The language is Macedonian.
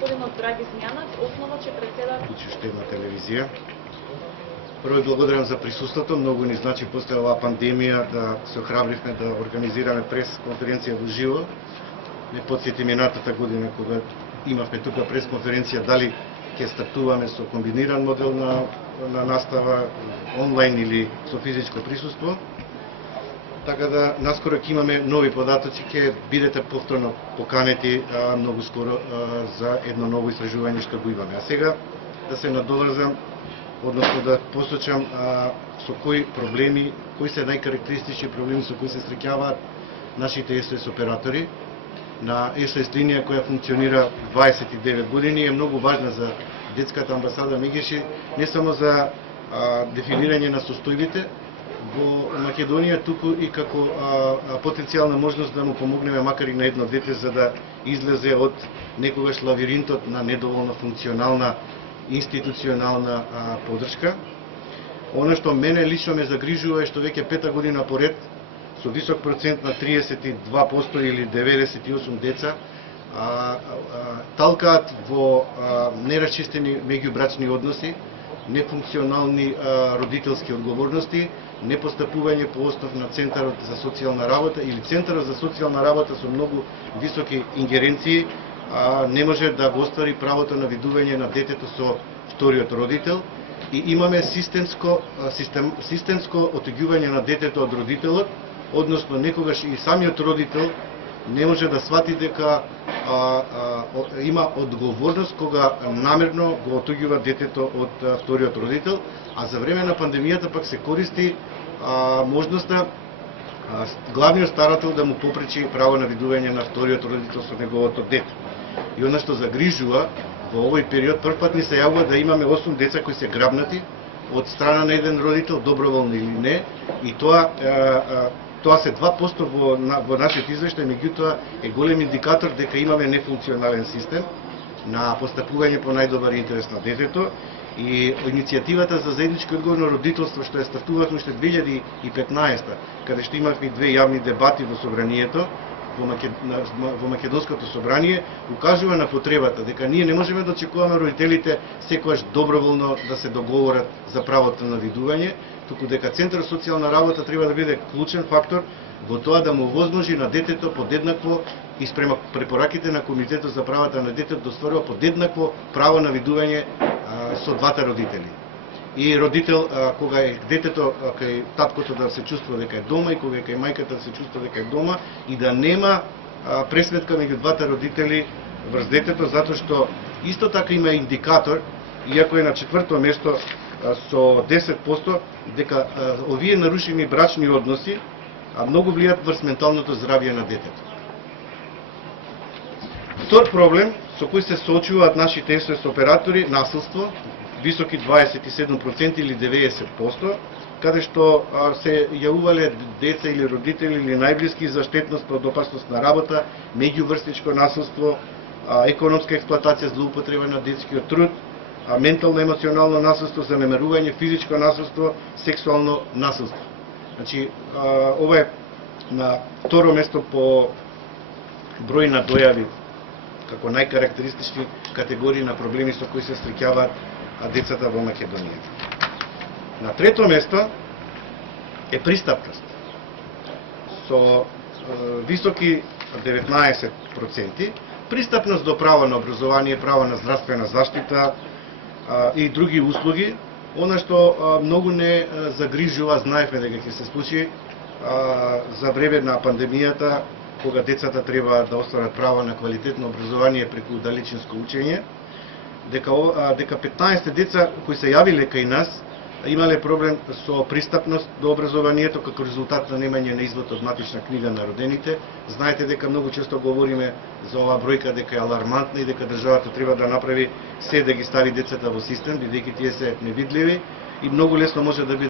господинот Драги Змјанаc, основач и председател. Уште една телевизија. Прво благодарам за присуството, многу ни значи после оваа пандемија да се охрабривме да организираме прес-конференција во живо. Не подсети минатата година кога имавме тука прес-конференција, дали ќе стартуваме со комбиниран модел на настава, онлайн или со физичко присуство. Така да наскоро ќе имаме нови податоци, ќе бидете повторно поканети многу скоро за едно ново истражување што го имаме. А сега да се надоврзам, односно да посочам со кои проблеми, кои се најкарактеристични проблеми со кои се среќаваат нашите СОС оператори. На СОС линија која функционира 29 години е многу важна за детската амбасада Мегеши, не само за дефинирање на состојбите во Македонија, туку и како потенцијална можност да му помогнеме макар и на едно дете за да излезе од некогаш лавиринтот на недоволно функционална институционална поддршка. Она што мене лично ме загрижува е што веќе пета година поред со висок процент на 32% или 98 деца талкаат во нерасчистени меѓубрачни односи, нефункционални родителски одговорности, непостапување по основ на Центарот за социјална работа или Центарот за социјална работа со многу високи ингеренции не може да го оствари правото на видување на детето со вториот родител и имаме системско отеѓување на детето од родителот, односно некогаш и самиот родител не може да свати дека има одговорност кога намерно го отуѓува детето од вториот родител, а за време на пандемијата пак се користи можноста главниот старател да му попречи право на видување на вториот родител со неговото дете. И она што загрижува во овој период, првпат ни се јавува да имаме 8 деца кои се грабнати од страна на еден родител, доброволно или не, и тоа се 2% во нашиот извештај, меѓутоа е голем индикатор дека имаме нефункционален систем на постапување по најдобар интерес на детето. И иницијативата за заедничко одговорно родителство што ја стартувавме уште 2015, каде што имавме две јавни дебати во собранието, во Македонското собрание, укажува на потребата дека ние не можеме да очекуваме родителите секогаш доброволно да се договорат за правото на видување, туку дека Центарот за социјална работа треба да биде клучен фактор во тоа да му возможи на детето подеднакво и спрема препораките на Комитетот за правата на детето да остварува подеднакво право на видување со двата родители. И родител, кога е детето кај таткото да се чувствува дека е дома и кога е кај мајката да се чувствува дека е дома и да нема пресметка меѓу двата родители врз детето, затоа што исто така има индикатор, иако е на 4-то место со 10%, дека овие нарушени брачни односи многу влијат врз менталното здравје на детето. Втор проблем со кој се соочуваат нашите СОС оператори, насилство, високи 27% или 90%, каде што се јавувале деца или родители или најблиски за штетност од опасност на работа, меѓуврстничко насилство, економска експлоатација, злоупотреба на детскиот труд, ментално-емоционално насилство, занемарување, физичко насилство, сексуално насилство. Значи, ова е на второ место по број на дојави како најкарактеристични категории на проблеми со кои се среќаваат децата во Македонија. На трето место е пристапност. Со високи 19%, пристапност до право на образование, право на здравствена заштита и други услуги. Она што многу не загрижува, знаевме дека ќе се случи за време на пандемијата, кога децата треба да остварат право на квалитетно образование преку далечинско учење, дека 15 деца кои се јавиле кај нас имале проблем со пристапност до образованието како резултат на немање на извод од матична книга на родените. Знаете дека многу често говориме за оваа бројка дека е алармантна и дека државата треба да направи се да ги стави децата во систем, бидејќи тие се невидливи и многу лесно може да